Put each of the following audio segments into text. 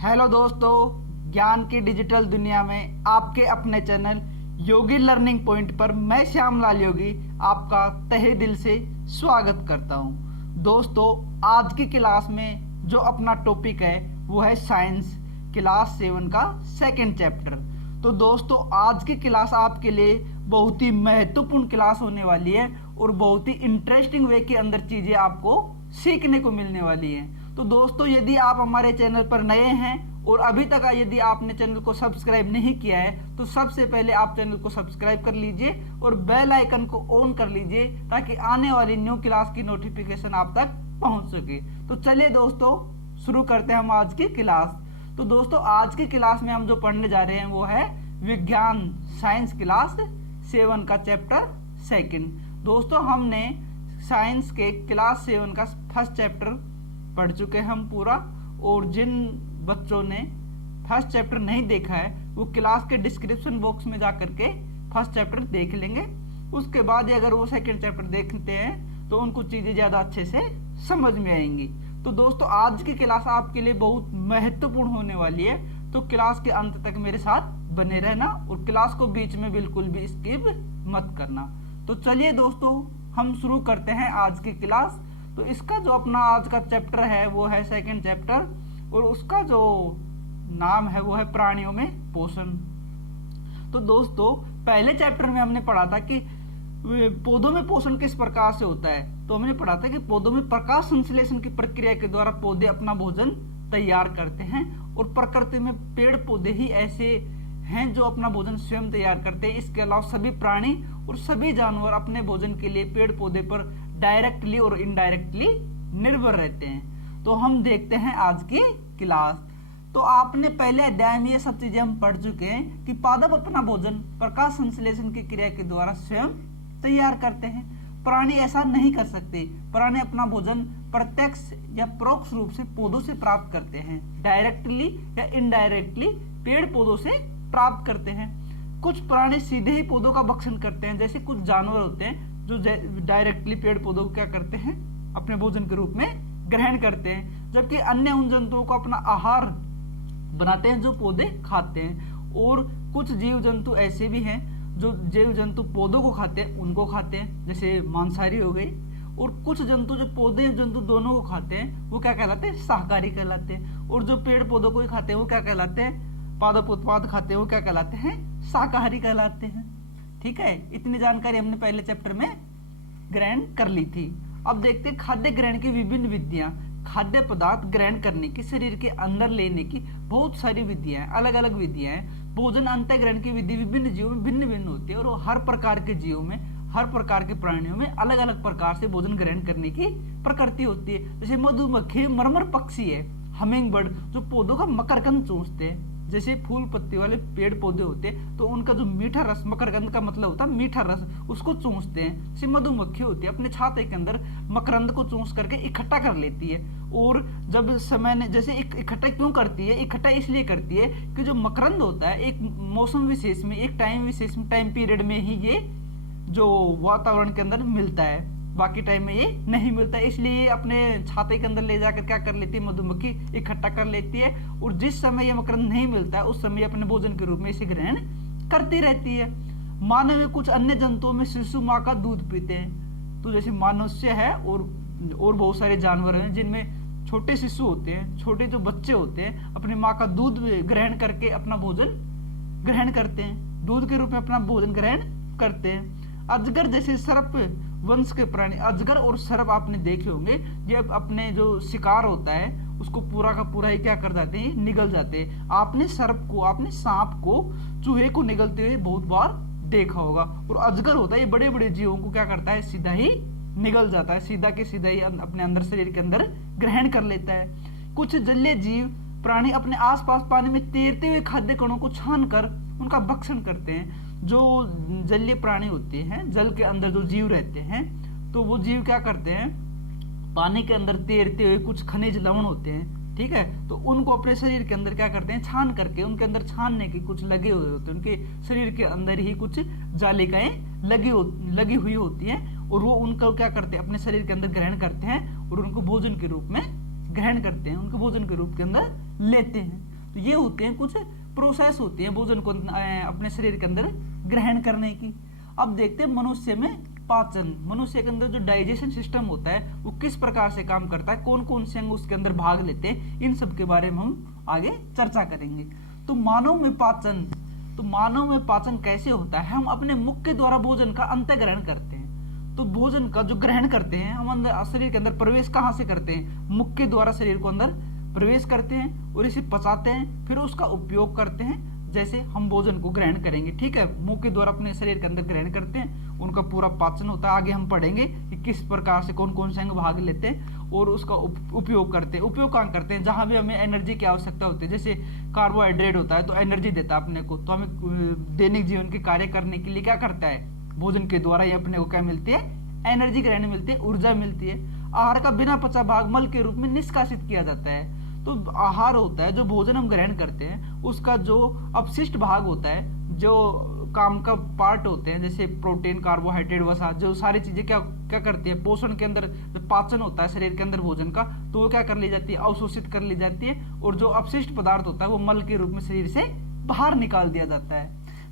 Hello दोस्तों, ज्ञान की डिजिटल दुनिया में आपके अपने चैनल योगी लर्निंग पॉइंट पर मैं श्यामलाल योगी आपका तहे दिल से स्वागत करता हूं। दोस्तों, आज की क्लास में जो अपना टॉपिक है वो है साइंस क्लास 7 का सेकंड चैप्टर। तो दोस्तों, आज की क्लास आपके लिए बहुत ही महत्वपूर्ण क्लास होने वाली है और बहुत ही इंटरेस्टिंग वे के अंदर चीज़ें आपको सीखने को मिलने वाली हैं। तो दोस्तों, यदि आप हमारे चैनल पर नए हैं और अभी तक यदि आपने चैनल को सब्सक्राइब नहीं किया है तो सबसे पहले आप चैनल को सब्सक्राइब कर लीजिए और बेल आइकन को ऑन कर लीजिए ताकि आने वाली न्यू क्लास की नोटिफिकेशन आप तक पहुंच सके। तो चलिए दोस्तों, शुरू करते हैं हम आज की क्लास। तो दोस्तों, आज की क्लास में हम जो पढ़ने जा रहे हैं वो है विज्ञान साइंस क्लास 7 का चैप्टर सेकंड। दोस्तों, हमने साइंस के क्लास 7 का फर्स्ट चैप्टर पढ़ चुके हैं हम पूरा, और जिन बच्चों ने फर्स्ट चैप्टर नहीं देखा है वो क्लास के डिस्क्रिप्शन बॉक्स में जा करके फर्स्ट चैप्टर देख लेंगे। उसके बाद अगर वो सेकंड चैप्टर देखते हैं तो उनको चीज़ें ज़्यादा अच्छे से समझ में आएंगी। तो दोस्तों, आज की क्लास आपके लिए बहुत महत्वपूर्ण होने वाली है, तो क्लास के अंत तक मेरे साथ बने रहना और क्लास को बीच में बिल्कुल भी स्किप मत करना। तो चलिए दोस्तों, हम शुरू करते हैं आज की क्लास। तो इसका जो अपना आज का चैप्टर है वो है सेकंड चैप्टर, और उसका जो नाम है वो है प्राणियों में पोषण। तो दोस्तों, पहले चैप्टर में हमने पढ़ा था कि पौधों में पोषण किस प्रकार से होता है। तो हमने पढ़ा था कि पौधों में प्रकाश संश्लेषण की प्रक्रिया के द्वारा पौधे अपना भोजन तैयार करते हैं, और प्रकृति में पेड़ पौधे ही ऐसे हैं जो अपना भोजन स्वयं तैयार करते हैं। इसके अलावा सभी प्राणी और सभी जानवर अपने भोजन के लिए पेड़ पौधे पर डायरेक्टली और इनडायरेक्टली निर्भर रहते हैं। तो हम देखते हैं आज की क्लास। तो आपने पहले अध्याय में ये सब चीजें हम पढ़ चुके हैं कि पादप अपना भोजन प्रकाश संश्लेषण की क्रिया के द्वारा स्वयं तैयार करते हैं। प्राणी ऐसा नहीं कर सकते। प्राणी अपना भोजन प्रत्यक्ष या परोक्ष रूप से पौधों से प्राप्त करते हैं, डायरेक्टली या इनडायरेक्टली पेड़ पौधों से प्राप्त करते हैं। कुछ प्राणी सीधे ही पौधों का भक्षण करते हैं, जैसे कुछ जानवर होते हैं जो डायरेक्टली पेड़ पौधों को क्या करते हैं, अपने भोजन के रूप में ग्रहण करते हैं, जबकि अन्य उन जंतुओं को अपना आहार बनाते हैं जो पौधे खाते हैं। और कुछ जीव जंतु ऐसे भी हैं जो जीव जंतु पौधों को खाते हैं, उनको खाते हैं, जैसे मांसाहारी हो गई। और कुछ जंतु जो पौधे जंतु दोनों को खाते हैं वो क्या कहलाते हैं, शाकाहारी कहलाते हैं। और जो पेड़ पौधों को ही खाते हैं वो क्या कहलाते हैं, पादप उत्पाद खाते हैं वो क्या कहलाते हैं, शाकाहारी कहलाते हैं। ठीक है, इतनी जानकारी हमने पहले चैप्टर में ग्रहण कर ली थी। अब देखते हैं खाद्य ग्रहण की विभिन्न विधियां। खाद्य पदार्थ ग्रहण करने की, शरीर के अंदर लेने की बहुत सारी विधियां हैं, अलग अलग विधियां हैं। भोजन अंत ग्रहण की विधि विभिन्न जीवों में भिन्न भिन्न होती है, और हर प्रकार के जीवों में, हर प्रकार के प्राणियों में अलग अलग प्रकार से भोजन ग्रहण करने की प्रकृति होती है। जैसे मधुमक्खी मरमर पक्षी है, हमिंग बर्ड जो पौधों का मकरकंद चूसते हैं। जैसे फूल पत्ती वाले पेड़ पौधे होते हैं तो उनका जो मीठा रस, मकरकंद का मतलब होता है मीठा रस, उसको चूसते हैं। जैसे मधुमक्खी होती है अपने छाते के अंदर मकरंद को चूस करके इकट्ठा कर लेती है। और जब समय ने जैसे इकट्ठा क्यों करती है, इकट्ठा इसलिए करती है कि जो मकरंद होता है एक मौसम विशेष में, एक टाइम विशेष में, टाइम पीरियड में ही ये जो वातावरण के अंदर मिलता है, बाकी टाइम में ये नहीं मिलता है। इसलिए अपने छाते के अंदर ले जाकर क्या कर लेती है, मधुमक्खी इकट्ठा कर लेती है, और जिस समय ये मकरंद नहीं मिलता है उस समय अपने भोजन के रूप में इसे ग्रहण करती रहती है। मानव में कुछ अन्य जंतुओं में शिशु माँ का दूध पीते हैं। तो जैसे मनुष्य है और बहुत सारे जानवर हैं जिनमें छोटे शिशु होते हैं, छोटे जो बच्चे होते हैं अपनी माँ का दूध ग्रहण करके अपना भोजन ग्रहण करते हैं, दूध के रूप में अपना भोजन ग्रहण करते हैं। अजगर जैसे सर्प वंश के प्राणी, अजगर और सर्प आपने देखे होंगे, ये अपने जो शिकार होता है उसको पूरा का पूरा ही क्या कर जाते हैं, निगल जाते हैं। आपने सर्प को, आपने सांप को, चूहे को निगलते हुए बहुत बार देखा होगा। और अजगर होता है ये बड़े बड़े जीवों को क्या करता है, सीधा ही निगल जाता है, सीधा के सीधा ही अपने अंदर शरीर के अंदर ग्रहण कर लेता है। कुछ जलीय जीव प्राणी अपने आसपास पानी में तैरते हुए खाद्य कणों को छान कर उनका भक्षण करते हैं। जो जलीय प्राणी होते हैं, जल के अंदर जो जीव रहते हैं, तो वो जीव क्या करते हैं, पानी के अंदर तैरते हुए कुछ खनिज लवण होते हैं, ठीक है, तो उनको अपने शरीर के अंदर क्या करते हैं, छान करके, उनके अंदर छानने की कुछ लगे हुए होते हैं, उनके शरीर के अंदर ही कुछ जालिकाएं लगी हुई होती हैं, और वो उनको क्या करते हैं, अपने शरीर के अंदर ग्रहण करते हैं और उनको भोजन के रूप में ग्रहण करते हैं, उनके भोजन के रूप के अंदर लेते हैं। तो ये होते हैं कुछ प्रोसेस होती है भोजन को अपने शरीर के अंदर ग्रहण करने की। अब देखते हैं मनुष्य में पाचन, मनुष्य के अंदर जो डाइजेशन सिस्टम होता है वो किस प्रकार से काम करता है, कौन कौन से अंग उसके अंदर भाग लेते हैं, इन सब के बारे में हम आगे चर्चा करेंगे। तो मानव में पाचन कैसे होता है? हम अपने मुख के द्वारा भोजन का अंत ग्रहण करते हैं। तो भोजन का जो ग्रहण करते हैं हम अंदर शरीर के अंदर प्रवेश कहाँ से करते हैं? मुख के द्वारा शरीर को अंदर प्रवेश करते हैं और इसे पचाते हैं, फिर उसका उपयोग करते हैं। जैसे हम भोजन को ग्रहण करेंगे, ठीक है, मुंह के द्वारा अपने शरीर के अंदर ग्रहण करते हैं, उनका पूरा पाचन होता है। आगे हम पढ़ेंगे कि किस प्रकार से कौन कौन से अंग भाग लेते हैं और उसका उपयोग करते हैं। उपयोग कहाँ करते हैं? जहां भी हमें एनर्जी की आवश्यकता होती है, जैसे कार्बोहाइड्रेट होता है तो एनर्जी देता है अपने को, तो हमें दैनिक जीवन के कार्य करने के लिए क्या करता है? भोजन के द्वारा ही अपने को क्या मिलती है? एनर्जी ग्रहण मिलती है, ऊर्जा मिलती है। आहार का बिना पचा भाग मल के रूप में निष्कासित किया जाता है। तो आहार होता है, जो भोजन हम ग्रहण करते हैं उसका जो अपशिष्ट भाग होता है, जो काम का पार्ट होते हैं, जैसे प्रोटीन, कार्बोहाइड्रेट, वसा, जो सारी चीजें क्या क्या करती है पोषण के अंदर, जो पाचन होता है शरीर के अंदर भोजन का, तो वो क्या कर ली जाती है? अवशोषित कर ली जाती है, और जो अपशिष्ट पदार्थ होता है वो मल के रूप में शरीर से बाहर निकाल दिया जाता है।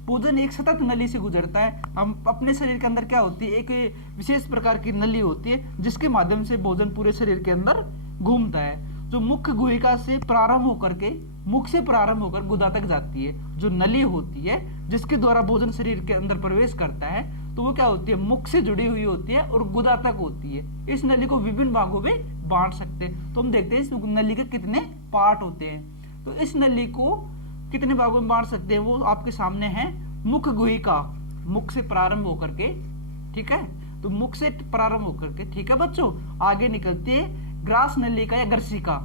भोजन एक सतत नली से गुजरता है। हम अपने शरीर के अंदर क्या होती है? एक विशेष प्रकार की नली होती है जिसके माध्यम से भोजन पूरे शरीर के अंदर घूमता है, जो मुख्य गुहिका से प्रारंभ होकर के मुख से प्रारंभ होकर गुदा तक जाती है। जो नली होती है जिसके द्वारा भोजन शरीर के अंदर प्रवेश करता है, तो वो क्या होती है? मुख से जुड़ी हुई होती है और गुदा तक होती है। इस नली को विभिन्न भागों में बांट सकते हैं। तो हम देखते हैं इस नली के कितने पार्ट होते हैं। तो इस नली को कितने भागों में बांट सकते हैं, वो आपके सामने है। मुख गुहिका, मुख से प्रारंभ होकर के, ठीक है, तो मुख से प्रारंभ होकर के, ठीक है बच्चों, आगे निकलती है ग्रास नलिका या गर्सिका,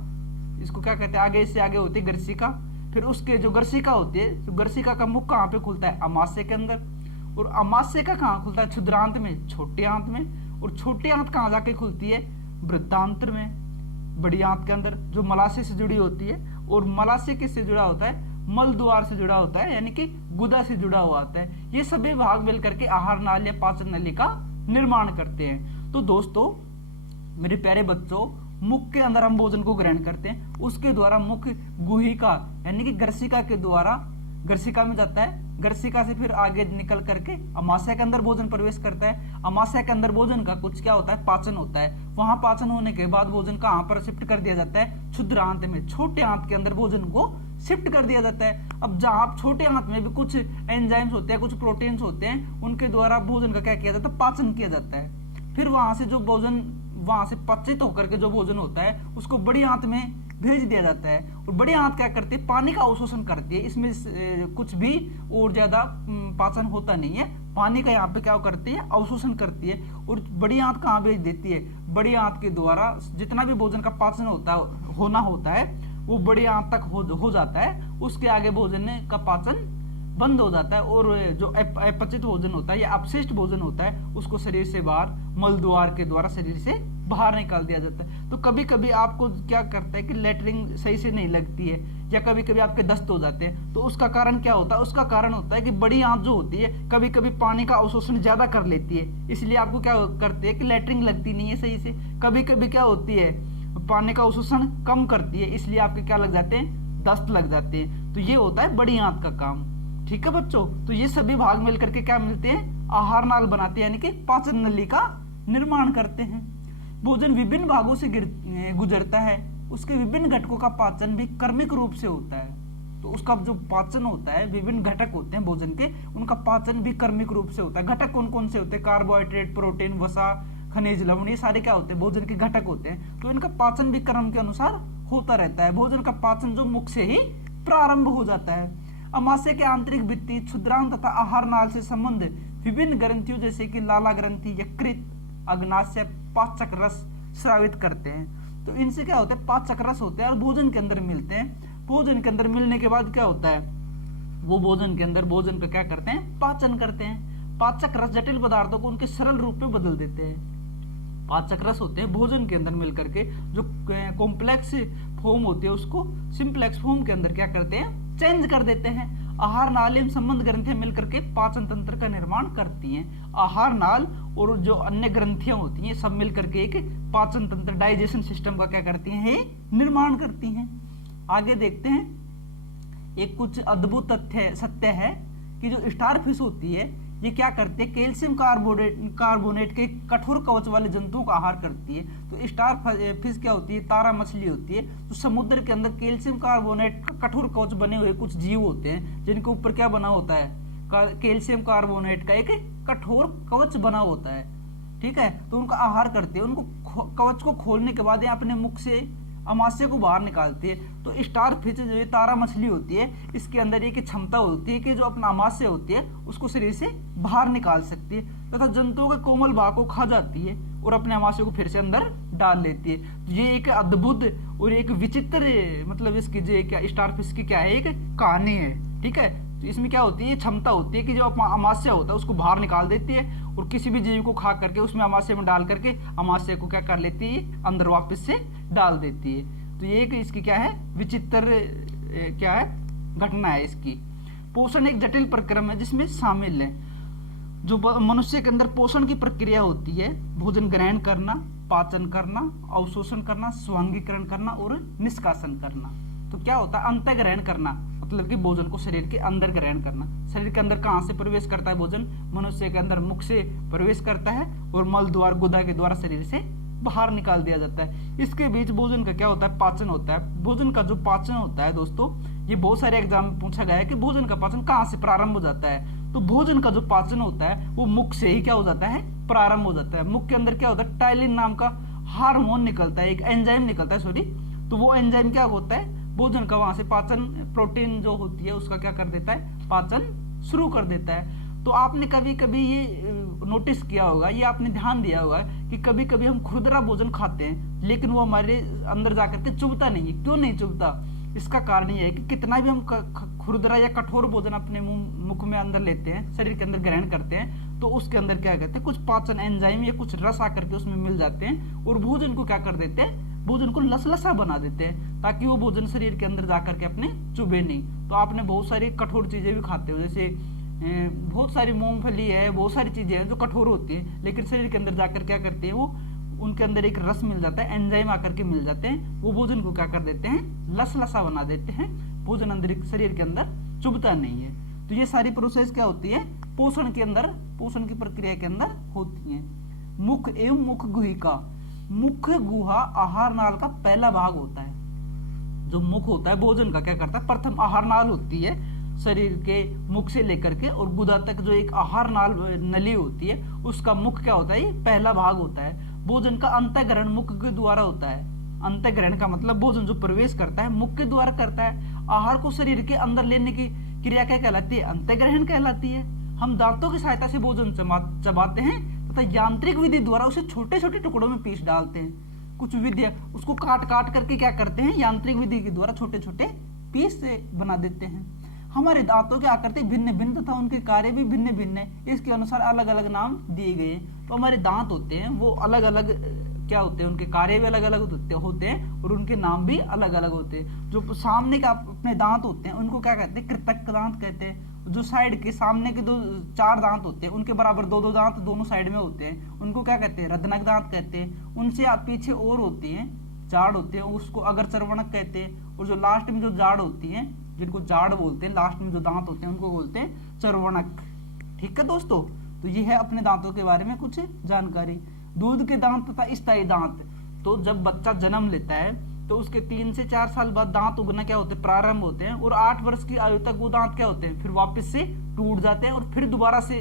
इसको क्या कहते हैं? आगे इससे आगे होती है गर्सिका। फिर उसके जो गर्सिका होती है, तो गर्सिका का मुख कहाँ पे खुलता है? अमाशय के अंदर। और अमाशय का कहाँ खुलता है? क्षुद्रांत में, छोटे आंत में। और छोटे आंत कहाँ जाके खुलती है? वृत्तांत्र में, बड़ी आंत के अंदर, जो मलाशय से जुड़ी होती है। और मलाशय किससे जुड़ा होता है? मल द्वार से जुड़ा होता है, यानी कि गुदा से जुड़ा हुआ होता है। ये सभी भाग मिलकर के आहार नाल या पाचन नली का निर्माण करते हैं। तो दोस्तों, मेरे प्यारे बच्चों, मुख के अंदर हम भोजन को ग्रहण करते हैं, उसके द्वारा मुख गुहिका यानी कि गर्सिका के द्वारा गर्सिका में जाता है। गर्सिका से फिर आगे निकल करके अमाशय के अंदर भोजन प्रवेश करता है। अमाशय के अंदर भोजन का कुछ क्या होता है? पाचन होता है। वहां पाचन होने के बाद भोजन कहाँ पर शिफ्ट कर दिया जाता है? क्षुद्र आंत में, छोटे आंत के अंदर भोजन को शिफ्ट कर दिया जाता है। अब जहां छोटे आंत में भी कुछ एंजाइम्स होते हैं, कुछ प्रोटीन्स होते हैं, उनके द्वारा भोजन का क्या किया जाता है? पाचन किया जाता है। फिर वहां से जो भोजन वहां से पचित होकर के जो भोजन होता है उसको बड़ी आंत में भेज दिया जाता है। और बड़ी आंत क्या करती है? पानी का अवशोषण करती है। इसमें कुछ भी और ज्यादा पाचन होता नहीं है, पानी का यहाँ पे क्या करती है? अवशोषण करती है। और बड़ी आंत कहाँ भेज देती है? बड़ी आंत के द्वारा जितना भी भोजन का पाचन होता है वो बड़ी आंत तक हो जाता है। उसके आगे भोजन का पाचन बंद हो जाता है, और जो अपचित भोजन होता है या अपशिष्ट भोजन होता है उसको शरीर से बाहर मल द्वार के द्वारा शरीर से बाहर निकाल दिया जाता है। तो कभी कभी आपको क्या करता है कि लेटरिंग सही से नहीं लगती है, या कभी कभी आपके दस्त हो जाते हैं, तो उसका कारण क्या होता है? उसका कारण होता है कि बड़ी आंत जो होती है कभी कभी पानी का अवशोषण ज्यादा कर लेती है, इसलिए आपको क्या करती है कि लेटरिंग लगती नहीं है सही से। कभी कभी क्या होती है? पानी का अवशोषण कम करती है, इसलिए आपके क्या लग जाते हैं? दस्त लग जाते हैं। तो ये होता है बड़ी आंत का काम, ठीक है बच्चों। तो ये सभी भाग मिलकर के क्या मिलते हैं? आहार नाल बनाते हैं, यानी कि पाचन नली का निर्माण करते हैं। भोजन विभिन्न भागों से गुजरता है, उसके विभिन्न घटकों का पाचन भी कर्मिक रूप से होता है। तो उसका जो पाचन होता है, विभिन्न घटक होते हैं भोजन के, उनका पाचन भी कर्मिक रूप से होता है। घटक कौन कौन से होते हैं? कार्बोहाइड्रेट, प्रोटीन, वसा, खनिज, लवण, ये सारे क्या होते हैं? भोजन के घटक होते हैं। तो इनका पाचन भी क्रम के अनुसार होता रहता है। भोजन का पाचन जो मुख से ही प्रारंभ हो जाता है। अमाशय के आंतरिक भित्ति, क्षुद्रांत तथा आहार नाल से संबंध विभिन्न ग्रंथियों जैसे कि लाला ग्रंथि, यकृत, अग्नाशय, पाचक रस स्रावित करते हैं। तो इनसे क्या होता है? पाचक रस होते हैं और भोजन के अंदर मिलते हैं। भोजन के अंदर मिलने के बाद क्या होता है? वो भोजन के अंदर भोजन का क्या करते हैं? पाचन करते हैं। पाचक रस जटिल पदार्थों को उनके सरल रूप में बदल देते हैं। पाचक रस होते हैं भोजन के अंदर मिलकर के जो कॉम्प्लेक्स फॉर्म होती है उसको सिंप्लेक्स फॉर्म के अंदर क्या करते हैं? चेंज कर देते हैं। आहार नाल एवं संबंध ग्रंथियां मिलकर के पाचन तंत्र का निर्माण करती हैं। आहार नाल और जो अन्य ग्रंथियां होती हैं सब मिलकर के एक पाचन तंत्र डाइजेशन सिस्टम का क्या करती हैं, निर्माण करती हैं। आगे देखते हैं, एक कुछ अद्भुत सत्य है कि जो स्टार फिश होती है ये क्या करते हैं, कैल्शियम कार्बोनेट के कठोर कवच वाले जंतुओं का आहार करती है। तो स्टार फिश क्या होती है, तारा मछली होती है। तो समुद्र के अंदर कैल्शियम कार्बोनेट का कठोर कवच बने हुए कुछ जीव होते हैं जिनके ऊपर क्या बना होता है, कैल्शियम कार्बोनेट का एक कठोर कवच बना होता है। ठीक है, तो उनका आहार करते हैं। उनको कवच को खोलने के बाद ये अपने मुख से अमाशय को बाहर निकालती है। तो स्टार फिश जो ये तारा मछली होती है इसके अंदर एक क्षमता होती है कि जो अपना अमाशय होती है उसको शरीर से बाहर निकाल सकती है तथा जंतुओं के कोमल भाग को खा जाती है और अपने अमाशय को फिर से अंदर डाल लेती है। तो ये एक अद्भुत और एक विचित्र मतलब इसकी जो क्या स्टार फिश की क्या है, एक कहानी है। ठीक है, तो इसमें क्या होती है, क्षमता होती है कि जो अपना अमाशय होता है उसको बाहर निकाल देती है और किसी भी जीव को खा करके उसमें अमाशय में डाल करके अमाशय को क्या कर लेती है, अंदर वापस से डाल देती है। तो ये एक इसकी क्या है, विचित्र क्या है, घटना है इसकी। पोषण एक जटिल प्रक्रम है जिसमें शामिल है जो मनुष्य के अंदर पोषण की प्रक्रिया होती है, भोजन ग्रहण करना, पाचन करना, अवशोषण करना, स्वांगीकरण करना और निष्कासन करना। तो क्या होता है, अंतः ग्रहण करना मतलब कि भोजन को शरीर के अंदर ग्रहण करना। शरीर के अंदर कहाँ से प्रवेश करता है भोजन, मनुष्य के अंदर मुख से प्रवेश करता है और मल द्वार गुदा के द्वारा शरीर से बाहर निकाल दिया जाता है। इसके बीच भोजन का क्या होता है, पाचन होता है। भोजन का जो पाचन होता है दोस्तों, ये बहुत सारे एग्जाम में पूछा गया है कि भोजन का पाचन कहाँ से प्रारंभ हो जाता है। तो भोजन का जो पाचन होता है वो मुख से ही क्या हो जाता है, प्रारंभ हो जाता है। मुख के अंदर क्या होता है, टाइलिन नाम का हार्मोन निकलता है, एक एंजाइम निकलता है सॉरी। तो वो एंजाइम क्या होता है, भोजन का वहां से पाचन प्रोटीन जो होती है उसका क्या कर देता है, पाचन शुरू कर देता है। तो आपने कभी कभी ये नोटिस किया होगा, ये आपने ध्यान दिया होगा कि कभी कभी हम खुरदरा भोजन खाते हैं लेकिन वो हमारे अंदर जाकर के चुभता नहीं है। क्यों नहीं चुभता, इसका कारण ये है कि कितना भी हम खुरदरा या कठोर भोजन अपने मुख में अंदर लेते हैं, शरीर के अंदर ग्रहण करते हैं, तो उसके अंदर क्या कहते हैं, कुछ पाचन एंजाइम या कुछ रस आकर के उसमें मिल जाते हैं और भोजन को क्या कर देते हैं, भोजन को लसलसा बना देते हैं ताकि वो भोजन शरीर के अंदर जाकर के अपने चुभे नहीं। तो आपने बहुत सारी कठोर चीजें भी खाते हो, जैसे बहुत सारी मूंगफली है, बहुत सारी चीजें हैं जो कठोर होती हैं लेकिन शरीर के अंदर जाकर क्या करती है, वो उनके अंदर एक रस मिल जाता है, एंजाइम आकर के मिल जाते हैं, वो भोजन को क्या कर देते हैं, लसलसा बना देते हैं। भोजन अंदर शरीर के अंदर चुभता नहीं है। तो ये सारी प्रोसेस क्या होती है, पोषण के अंदर, पोषण की प्रक्रिया के अंदर होती है। मुख एवं मुख गुहिका, मुख गुहा आहार नाल का पहला भाग होता है। जो मुख होता है भोजन का क्या करता है, प्रथम आहार नाल होती है शरीर के मुख से लेकर के और गुदा तक जो एक आहार नाल नली होती है उसका मुख क्या होता है, ये पहला भाग होता है। भोजन का अंतःग्रहण मुख के द्वारा होता है। अंतःग्रहण का मतलब भोजन जो प्रवेश करता है मुख के द्वारा करता है। आहार को शरीर के अंदर लेने की क्रिया क्या कहलाती है, अंतःग्रहण कहलाती है। हम दांतों की सहायता से भोजन चबाते हैं तथा यांत्रिक विधि द्वारा उसे छोटे छोटे टुकड़ों में पीस डालते हैं। कुछ विधि उसको काट काट करके क्या करते हैं, यांत्रिक विधि के द्वारा छोटे छोटे पीस से बना देते हैं। हमारे दांतों के आकृति भिन्न भिन्न तथा उनके कार्य भी भिन्न भिन्न है, इसके अनुसार अलग अलग नाम दिए गए हैं। तो हमारे दांत होते हैं वो अलग अलग क्या होते हैं, उनके कार्य भी अलग अलग होते हैं और उनके नाम भी अलग अलग होते हैं। जो सामने का अपने दांत होते हैं उनको क्या कहते हैं, कृतक दांत कहते हैं। जो साइड के सामने के दो चार दांत होते हैं उनके बराबर दो दो दांत दोनों साइड में होते हैं, उनको क्या कहते हैं, रदनक दांत कहते हैं। उनसे आप पीछे और होती हैं, जाड़ होते हैं, उसको अगर चर्वणक कहते हैं। और जो लास्ट में जो जाड़ होती है, जिनको जाड़ बोलते हैं, लास्ट में जो दांत होते हैं उनको बोलते हैं चर्वणक। ठीक है दोस्तों, तो ये है अपने दांतों के बारे में कुछ जानकारी। दूध के दांत तथा स्थायी दांत, तो जब बच्चा जन्म लेता है तो उसके 3 से 4 साल बाद दांत उगना क्या होते हैं, प्रारंभ होते हैं और 8 वर्ष की आयु तक वो दांत क्या होते हैं, फिर वापस से टूट जाते हैं और फिर दोबारा से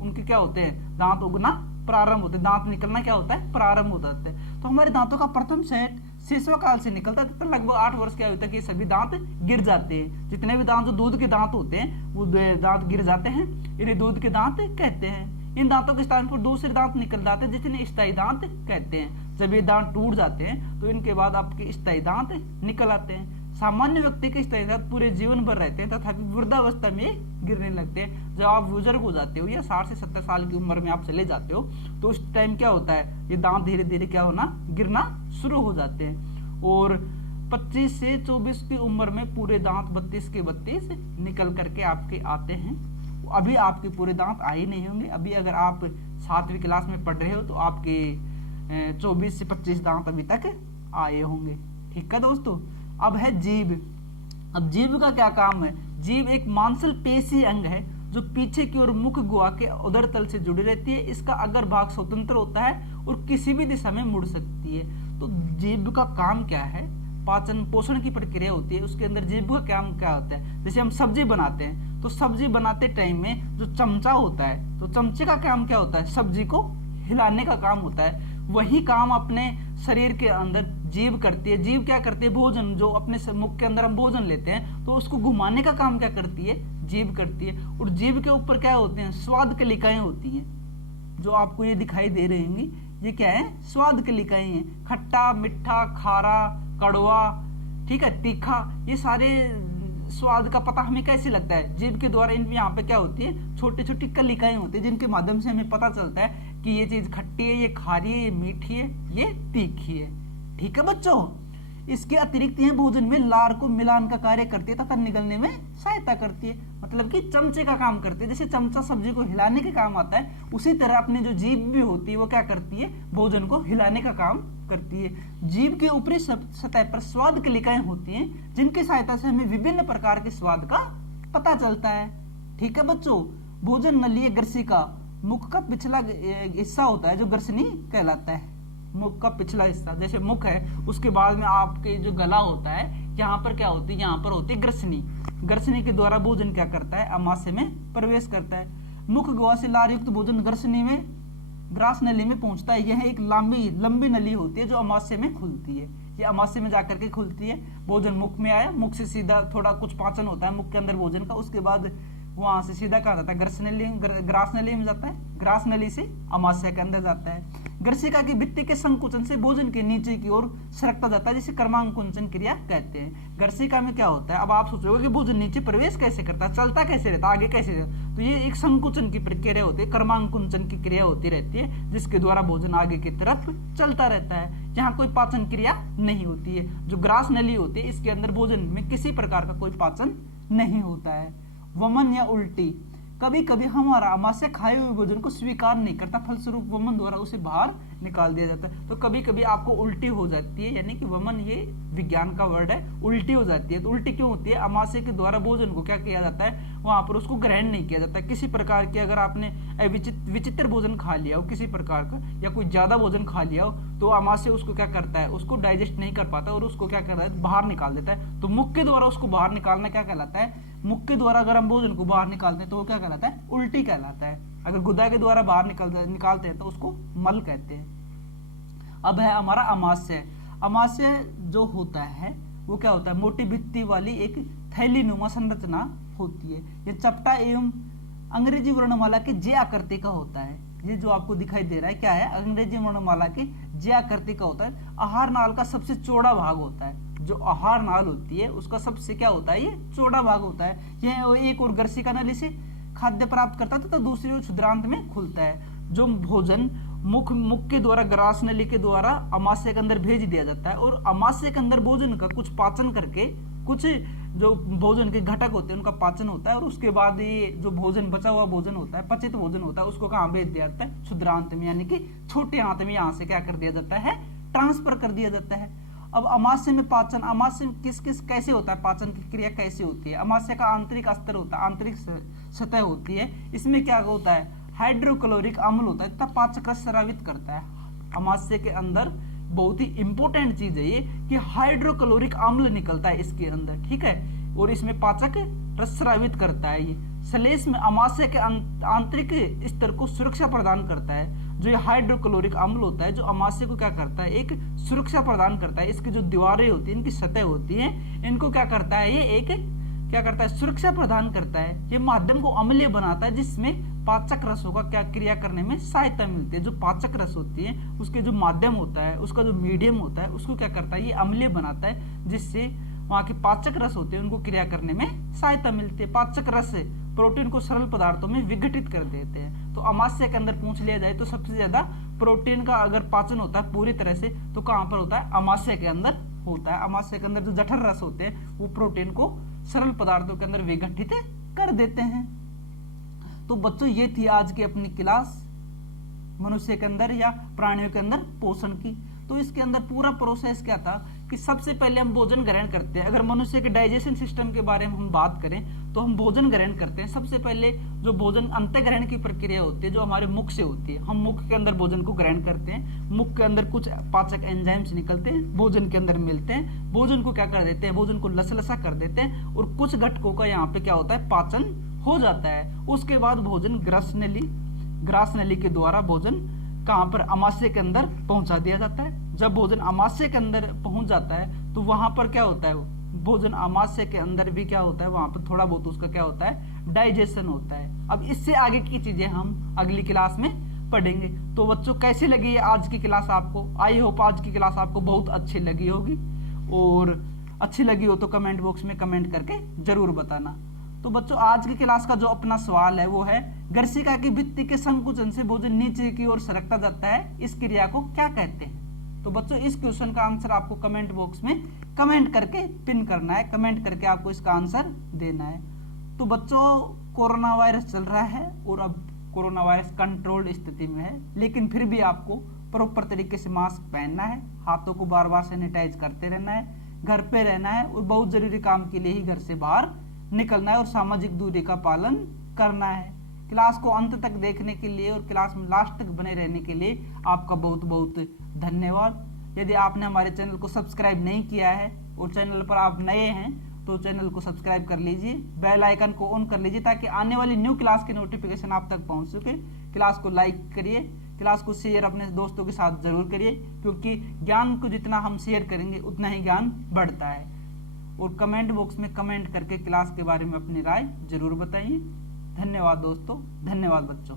उनके क्या होते हैं, दांत उगना प्रारंभ होते हैं, दांत निकलना क्या होता है, प्रारंभ हो जाता है। तो हमारे दांतों का प्रथम सेट शिशु काल से निकलता है तो लगभग 8 वर्ष की आयु तक ये सभी दांत गिर जाते हैं। जितने भी दांत जो दूध के दांत होते हैं वो दांत गिर जाते हैं, इन्हें दूध के दांत कहते हैं। इन दांतों के स्थान पर दूसरे दांत निकल जाते हैं जिन्हें स्थायी दांत कहते हैं। जब ये दांत टूट जाते हैं तो इनके बाद आपके स्थायी दांत निकल आते हैं। सामान्य व्यक्ति के स्थायी दांत पूरे जीवन भर रहते हैं तथापि वृद्धावस्था में गिरने लगते हैं। जब आप बुजुर्ग हो जाते हो या 60 से 70 साल की उम्र में आप चले जाते हो तो उस टाइम क्या होता है, ये दांत धीरे धीरे क्या होना, गिरना शुरू हो जाते हैं। और 25 से 24 की उम्र में पूरे दांत 32 के 32 निकल करके आपके आते हैं। अभी आपके पूरे दांत आए नहीं होंगे। अभी अगर आप 7वीं क्लास में पढ़ रहे हो तो आपके 24 से 25 दांत अभी तक आए होंगे। ठीक है दोस्तों। अब है जीभ। अब जीभ का क्या काम है? जीभ एक मांसपेशी अंग है जो पीछे की ओर मुख गुहा के उदर तल से जुड़ी रहती है। इसका अग्र भाग स्वतंत्र होता है और किसी भी दिशा में मुड़ सकती है। तो जीभ का काम क्या है? पाचन पोषण की प्रक्रिया होती है, उसके अंदर जीभ का काम क्या होता है? जैसे हम सब्जी बनाते हैं तो सब्जी बनाते टाइम में जो चमचा होता है, तो चमचे का काम क्या होता है? सब्जी को हिलाने का काम होता है। वही काम अपने शरीर के अंदर जीभ करती है। जीभ क्या करती है? भोजन, जो अपने मुख के अंदर हम भोजन लेते हैं तो उसको घुमाने का काम क्या करती है? जीभ करती है। और जीभ के ऊपर क्या होते हैं? स्वाद कलिकाएं होती हैं, जो आपको ये दिखाई दे रही होंगी। ये क्या है? स्वाद कलिकाएं हैं। खट्टा, मीठा, खारा, कड़वा, ठीक है, तीखा, ये सारे स्वाद का पता हमें कैसे लगता है? जीभ के द्वारा। इन यहाँ पे क्या होती है? छोटी छोटी कलिकाएं होती है जिनके माध्यम से हमें पता चलता है कि ये चीज खट्टी है, ये खारी है, ये मीठी है, ये तीखी है। ठीक है बच्चों। इसके अतिरिक्त यह भोजन में लार को मिलान का कार्य करती है तथा निगलने में सहायता करती है। मतलब कि चमचे का काम करती है। जैसे चमचा सब्जी को हिलाने के काम आता है, उसी तरह अपनी जो जीभ भी होती है वो क्या करती है? भोजन को हिलाने का काम करती है। जीभ के ऊपरी सतह पर स्वाद कलिकाएं होती हैं जिनकी सहायता से हमें विभिन्न प्रकार के स्वाद का पता चलता है। ठीक है बच्चों। भोजन नली ग्रसिका, मुख का पिछला हिस्सा होता है जो ग्रसनी कहलाता है। मुख का पिछला हिस्सा, जैसे मुख है, उसके बाद में आपके जो गला होता है, यहाँ पर क्या होती है? यहाँ पर होती है ग्रसनी। ग्रसनी के द्वारा भोजन क्या करता है? अमाशय में प्रवेश करता है। मुख गुहा से लार युक्त भोजन ग्रसनी में, ग्रास नली में पहुंचता है। यह एक लंबी नली होती है जो अमाशय में खुलती है। ये अमाशय में जाकर के खुलती है। भोजन मुख में आया, मुख से सीधा थोड़ा कुछ पाचन होता है मुख के अंदर भोजन का, उसके बाद वहां से सीधा कहा जाता है ग्रास नली में जाता है। ग्रास नली से अमाशय के अंदर जाता है। ग्रसिका की भित्ति के संकुचन से भोजन के नीचे की ओर सरकता जाता है, जिसे कर्मांकुंचन क्रिया कहते हैं। ग्रसिका में क्या होता है? अब आप सोचोगे कि भोजन नीचे प्रवेश कैसे करता है, चलता कैसे रहता है, आगे कैसे रहता? तो ये एक संकुचन की प्रक्रिया होती है, कर्मांकुंचन की क्रिया होती रहती है, जिसके द्वारा भोजन आगे की तरफ चलता रहता है। यहाँ कोई पाचन क्रिया नहीं होती है। जो ग्रास नली होती है, इसके अंदर भोजन में किसी प्रकार का कोई पाचन नहीं होता है। वमन या उल्टी, कभी कभी हमारा अमाशय खाए हुए भोजन को स्वीकार नहीं करता, फलस्वरूप वमन द्वारा उसे बाहर निकाल दिया जाता है। तो कभी कभी आपको उल्टी हो जाती है, यानी कि वमन ये विज्ञान का वर्ड है, उल्टी हो जाती है। तो उल्टी क्यों होती है? अमाशय के द्वारा भोजन को क्या किया जाता है? वहां पर उसको ग्रहण नहीं किया जाता। किसी प्रकार की अगर आपने विचित्र भोजन खा लिया हो किसी प्रकार का, या कोई ज्यादा भोजन खा लिया हो, तो अमाशय उसको क्या करता है? उसको डाइजेस्ट नहीं कर पाता और उसको क्या करता है? बाहर निकाल देता है। तो मुख के द्वारा उसको बाहर निकालना क्या कहलाता है? मुख के द्वारा अगर हम भोजन को बाहर निकालते हैं तो वो क्या कहलाता है? उल्टी कहलाता है। अगर गुदा के द्वारा बाहर निकालते हैं तो उसको मल कहते हैं। अब है हमारा अमाशय। अमाशय जो होता है वो क्या होता है? मोटी भित्ति वाली एक थैली नुमा संरचना होती है। यह चपटा एवं अंग्रेजी वर्णमाला के जे आकृति का होता है। ये जो आपको दिखाई दे रहा है क्या है? अंग्रेजी वर्णमाला के जे आकृति का होता है। आहार नाल का सबसे चौड़ा भाग होता है। जो आहार नाल होती है उसका सबसे क्या होता है? ये चौड़ा भाग होता है। यह एक और ग्रसिका नली से खाद्य प्राप्त करता है तो दूसरी ओर क्षुद्रांत में खुलता है। जो भोजन मुख के द्वारा ग्रास नली के द्वारा अमाशय के अंदर भेज दिया जाता है, और अमाशय के अंदर भोजन का कुछ पाचन करके, कुछ जो भोजन के घटक होते हैं उनका पाचन होता है, और उसके बाद ये जो भोजन बचा हुआ भोजन होता है, पचित भोजन होता है, उसको कहाँ भेज दिया जाता है? क्षुद्रांत में, यानी कि छोटे आंत में यहाँ से क्या कर दिया जाता है? ट्रांसफर कर दिया जाता है। अब अमाशय में पाचन, अमाशय किस कैसे होता है? पाचन की क्रिया कैसे होती है? अमाशय का आंतरिक स्तर होता है, आंतरिक सतह होती है। इसमें क्या होता है? हाइड्रोक्लोरिक अम्ल होता है, तब पाचक रस स्रावित करता है। अमाशय के अंदर बहुत ही इंपॉर्टेंट चीज है ये कि हाइड्रोक्लोरिक अम्ल निकलता है इसके अंदर, ठीक है, और इसमें पाचक रस स्रावित करता है। ये श्लेष्म में अमाशय के आंतरिक स्तर को सुरक्षा प्रदान करता है। जो ये हाइड्रोक्लोरिक अम्ल होता है, जो अमाशय को क्या करता है? एक सुरक्षा प्रदान करता है। इसकी जो दीवारें होती है, इनकी सतह होती है, इनको क्या करता है? ये एक क्या करता है? सुरक्षा प्रदान करता है। ये माध्यम को अम्लीय बनाता है, जिसमें पाचक रसों का क्या क्रिया करने में सहायता मिलती है। जो पाचक रस होती है उसके जो माध्यम होता है, उसका जो मीडियम होता है, उसको क्या करता है? ये अम्लीय बनाता है, जिससे वहां के पाचक रस होते हैं उनको क्रिया करने में सहायता मिलती है। पाचक रस प्रोटीन को सरल पदार्थों में विघटित कर देते हैं। तो अमाशय के अंदर पूछ लिया जाए तो सबसे ज्यादा प्रोटीन का अगर पाचन होता है पूरी तरह से, तो कहां पर होता है? अमाशय के अंदर होता है, अमाशय के अंदर जो जठर रस होते हैं वो प्रोटीन को सरल पदार्थों के अंदर विघटित कर देते हैं। तो बच्चों ये थी आज की अपनी क्लास मनुष्य के अंदर या प्राणियों के अंदर पोषण की। तो इसके अंदर पूरा प्रोसेस क्या था कि सबसे पहले हम भोजन ग्रहण करते हैं। अगर मनुष्य के डाइजेशन सिस्टम के बारे में हम बात करें तो हम भोजन ग्रहण करते हैं। सबसे पहले जो भोजन अंतःग्रहण की प्रक्रिया होती है जो हमारे मुख से होती है, हम मुख के अंदर भोजन को ग्रहण करते हैं। मुख के अंदर कुछ पाचक एंजाइम्स निकलते हैं, भोजन के अंदर मिलते हैं, भोजन को क्या कर देते हैं, भोजन को लसलसा कर देते हैं और कुछ घटकों का यहाँ पे क्या होता है, पाचन हो जाता है। उसके बाद भोजन ग्रास नली के द्वारा भोजन कहां पर, अमाशय के अंदर पहुंचा दिया जाता है। जब भोजन अमाशय के अंदर पहुंच जाता है तो वहां पर क्या होता है, भोजन अमाशय के अंदर भी क्या होता है, वहां पर थोड़ा बहुत उसका क्या होता है, डाइजेशन होता है। अब इससे आगे की चीजें हम अगली क्लास में पढ़ेंगे। तो बच्चों कैसी लगी आज की क्लास आपको? आई होप आज की क्लास आपको बहुत अच्छी लगी होगी, और अच्छी लगी हो तो कमेंट बॉक्स में कमेंट करके जरूर बताना। तो बच्चों आज की क्लास का जो अपना सवाल है वो है, गर्सिका की भित्ति के संकुचन से भोजन नीचे की ओर सरकता जाता है, इस क्रिया को क्या कहते हैं? तो बच्चों इस क्वेश्चन का आंसर आपको कमेंट बॉक्स में कमेंट करके पिन करना है, कमेंट करके आपको इसका आंसर देना है। तो बच्चों कोरोना वायरस चल रहा है और अब कोरोना वायरस कंट्रोल्ड स्थिति में है, लेकिन फिर भी आपको प्रॉपर तरीके से मास्क पहनना है, हाथों को बार बार सैनिटाइज करते रहना है, घर पे रहना है और बहुत जरूरी काम के लिए ही घर से बाहर निकलना है और सामाजिक दूरी का पालन करना है। क्लास को अंत तक देखने के लिए और क्लास में लास्ट तक बने रहने के लिए आपका बहुत बहुत धन्यवाद। यदि आपने हमारे चैनल को सब्सक्राइब नहीं किया है और चैनल पर आप नए हैं तो चैनल को सब्सक्राइब कर लीजिए, बेल आइकन को ऑन कर लीजिए ताकि आने वाली न्यू क्लास की नोटिफिकेशन आप तक पहुंच सके। क्लास को लाइक करिए, क्लास को शेयर अपने दोस्तों के साथ जरूर करिए, क्योंकि ज्ञान को जितना हम शेयर करेंगे उतना ही ज्ञान बढ़ता है। और कमेंट बॉक्स में कमेंट करके क्लास के बारे में अपनी राय जरूर बताइए। धन्यवाद दोस्तों, धन्यवाद बच्चों।